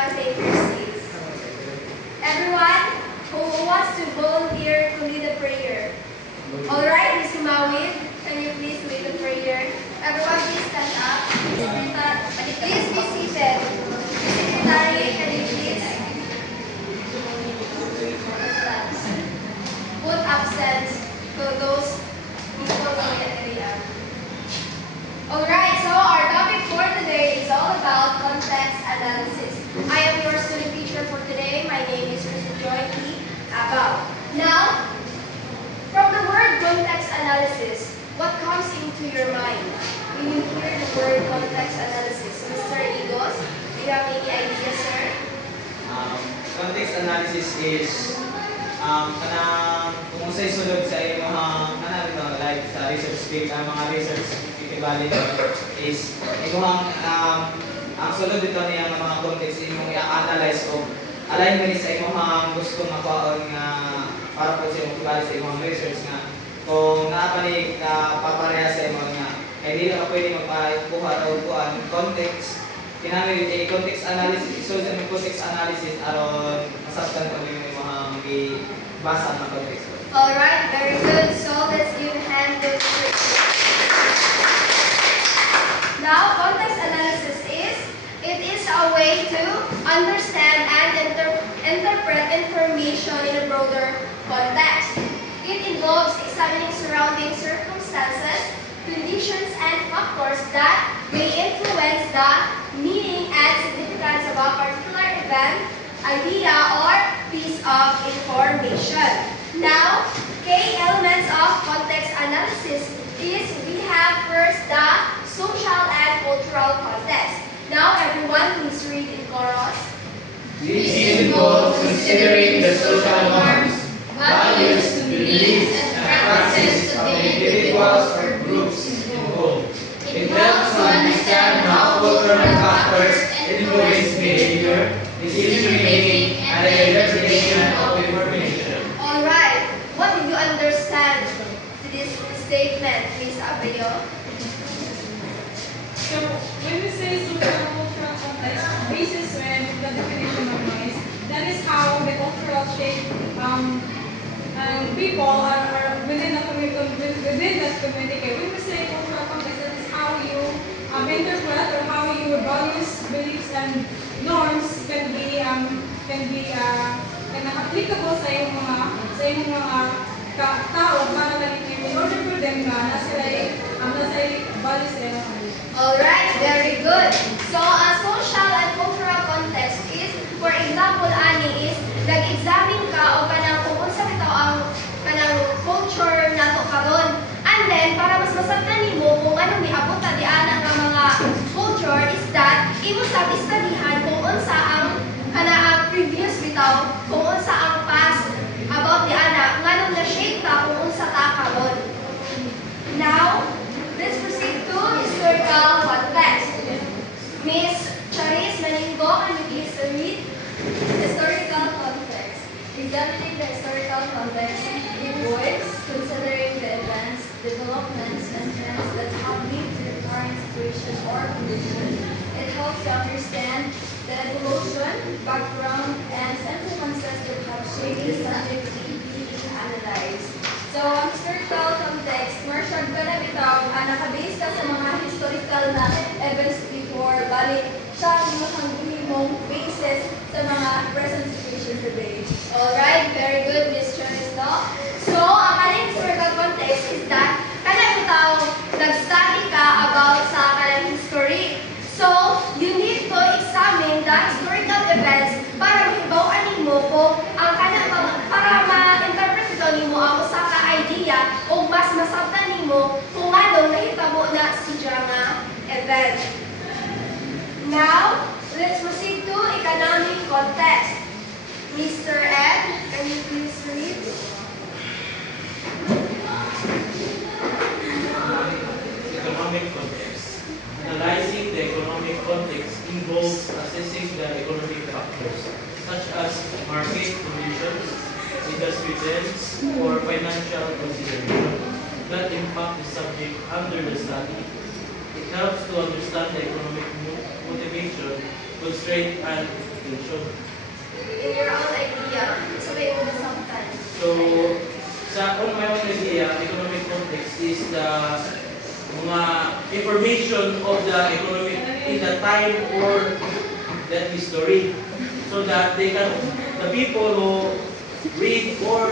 shall take your seats. Everyone who wants to volunteer to lead a prayer. Alright, Ms. Humawid, can you please lead the prayer? Everyone please stand up. Please be seated. Secretary, can you please put absent to those people in the area. Alright, so our topic for today is all about context analysis. I am your student teacher for today. My name is Mr. Joy P. Abao. Now, from the word context analysis, what comes into your mind when you hear the word context analysis? Mr. Igos, do you have any ideas, sir? Context analysis is kung unsay sulod sa imong like sa research speak ang mga research equivalent is imong ang sulod dito niya ang mga context imong i-analyze o alignment sa imong gusto makuha nga para po sa imong equivalent sa imong research nga kung napanig papareha sa imong nga ay di na pwede magpakuha o kuan context kinahanglan context analysis so sa context analysis aron masabtan ko yung imong basa ng context. Alright, very good. So let's give a hand to now, context analysis it is a way to understand and interpret information in a broader context. It involves examining surrounding circumstances, conditions, and factors that may influence the meaning and significance of a particular event, idea, or piece of information. Now, key elements of context analysis is we have first the social and cultural context. Now, everyone, please read in chorus. This involves considering the social norms, values, beliefs, and practices of the individuals or groups involved. It helps to understand how cultural factors influence behavior, decision-making, and the interpretation of information. Alright, what did you understand to this statement, Ms. Abayo? So, when we say social-cultural context, basis when the definition of noise, that is how the cultural shape and people are within the community. When we say cultural context, that is how you interpret or how your values, beliefs, and norms can be applicable sa iyong mga tao para lang in order for them na sila values nila. Alright, very good. So, a social and cultural context is, for example, ani is, nag-examine ka o kanang kung unsa bitaw ang kanang culture nato karon. And then, para mas masabtan nimo kung ano miabot ta di ana nga mga culture is that imo sa istadihan kung unsa ang ang previous bitaw, kung unsa ang past about di ana nganong na-shape ta kung unsa ta karon. Now, let's proceed to historical context. Miss Charis Maningo, can you please read historical context? Examining the historical context involves considering the events, developments, and trends that have led to the current situation or condition. It helps to understand the evolution, background, and consequences that have shaped the subject being analyzed. So, ang historical context, marsyag ka na bitaw, nakabase ka sa mga historical na events before, balik siya ang mong basis sa mga present situation today. Alright, very good, Ms. Charis. So, ang kaning historical context is that kana bitaw nag-study ka about sa kanang history. So, you need to examine the historical events para mahibaw-an nimo kung ang para ma-interpret ito nimo ang usa ka idea o mas masabtan nimo kung ano nahitabo na siya nga event. Now, let's proceed to economic context. Mr. Ed, can you please read? Economic context. Analyzing the economic context involves assessing the economic factors such as market conditions, industry trends, or financial considerations that impact the subject under the study. It helps to understand the economic motivation, constraint, and legislation. In your own idea, sabihin mo na sometimes. So, on my own idea, economic context is the mga information of the economic in the time or that history, so that the people who read or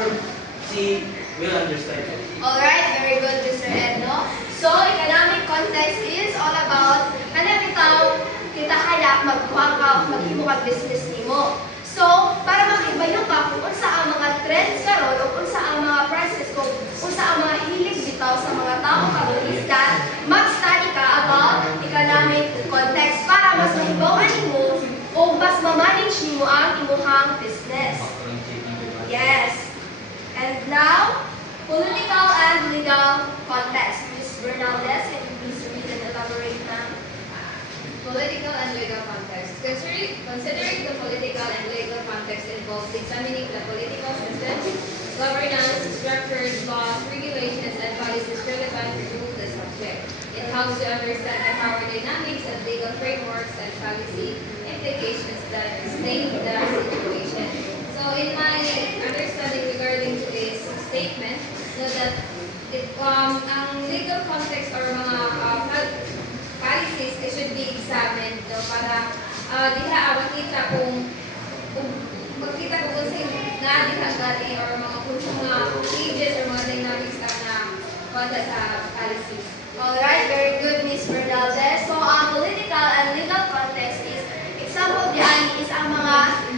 see will understand. Alright, very good, Mr. Edno. So, economic context is all about bitaw kita kaya magkuha ka, maghimukag business nimo. So, para makibayo ka kung unsa ang mga trends karon o unsa ang mga prices kung unsa ang mga hilig bitaw sa mga tao karon is that mag-study ka about economic context para mas mahibaw-an nimo o mas ma-manage nimo ang imuhang business. Yes. And now, political and legal context. Ms. Bernaldez, can you please read and elaborate now? Political and legal context. Considering the political and legal context involves examining the political systems, governance, structures, laws, regulations, and policies relevant to the subject. It helps to understand the power dynamics and legal frameworks and policy implications that sustain the situation. So in my understanding regarding to this statement, know that ang legal context or mga policies it should be examined para diha makita kung makita kung sa na diha gani or mga kung sa mga pages or mga dynamics na kontra sa policies. Alright, very good, Ms. Bernaldez. So, ang political and legal context is, example diyan is ang mga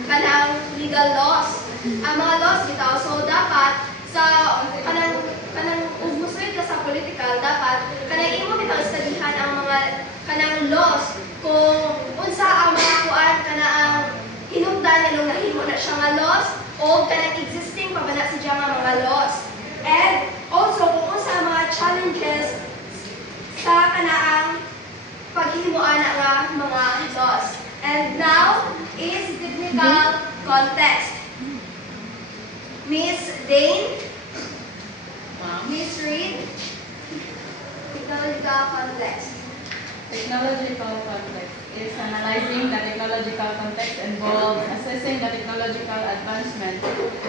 kanang legal laws. Ang mga laws bitaw, so dapat sa kanang umusulit ka sa political, dapat kanang imo bitaw studihan ang mga kanang laws kung unsa ang mga kuan kana ang hinungdan nganong nahimo na siya nga laws o kanang existing pa ba na siya nga mga laws. And also kung unsa ang mga challenges sa kanaang paghimuan nga mga laws. And now is technical context. Miss Dane, Miss Reed, technological context. Technological context is analyzing the technological context involves assessing the technological advancement,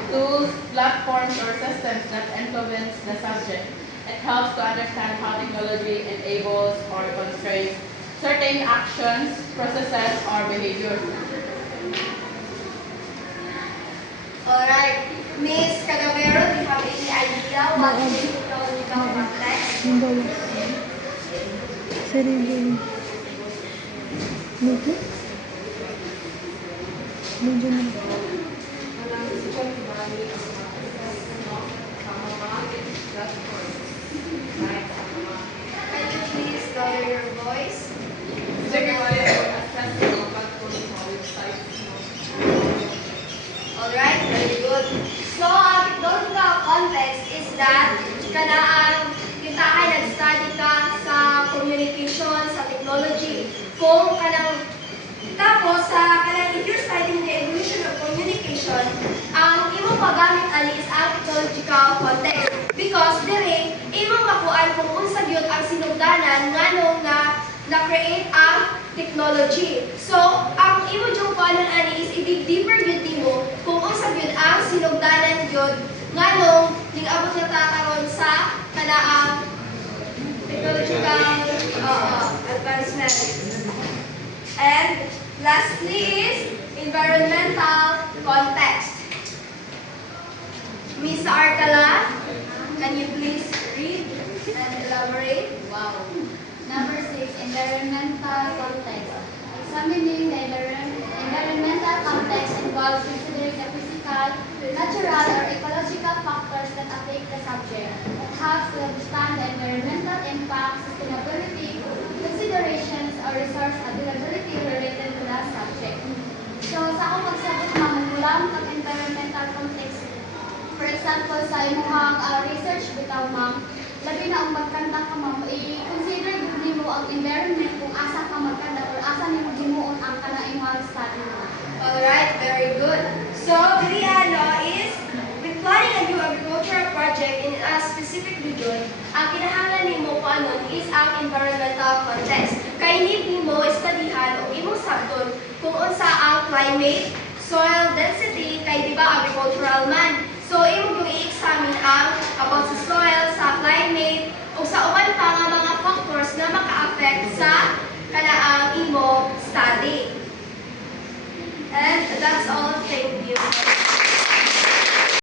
tools, platforms, or systems that influence the subject. It helps to understand how technology enables or constrains certain actions, processes, or behaviors. Alright, Miss Cadavero, do you have any idea what is technological context? Can you please lower your voice? Alright, very good. So, ang technological context is that kanaang kita ay nag-study ka sa communication, sa technology. Kung kanang tapos sa kanang if you're studying the evolution of communication, ang imong paggamit ani is ang technological context. Because dire imong makuan kung unsa gyud ang sinugdanan nganong na-create ang technology. So, ang imo jung kuanon ani is i-dig deeper gyud nimo kung unsa gyud ang sinugdanan gyud nganong ning-abot na ta karon sa kanaang technological advancement. And lastly is environmental context. Miss Arcala, can you please read and elaborate? Wow. Number 6, environmental context. Examining the environmental context involves considering the physical, natural, or ecological factors that affect the subject. It helps to understand the environmental impact, sustainability, considerations, or resource availability related to the subject. So, sa akong pagsabot mamulang ang environmental context. For example, sa imuhang research bitaw ma'am, labi na ang magkanta ka ma'am, i-consider yun nimo ang environment kung asa ka magkanta or asa nimo himuon ang kana imuhang study mo. Alright, very good. So, Briano is with planning a new agricultural project in a specific region, ang kinahanglan nimo kuanon is ang environmental context. Kay need nimo studyhan o imong usab dun kung unsa ang climate, soil density, kay di ba agricultural man. So imo yung i-examine ang about sa soil, sa climate, o sa uban pa nga mga factor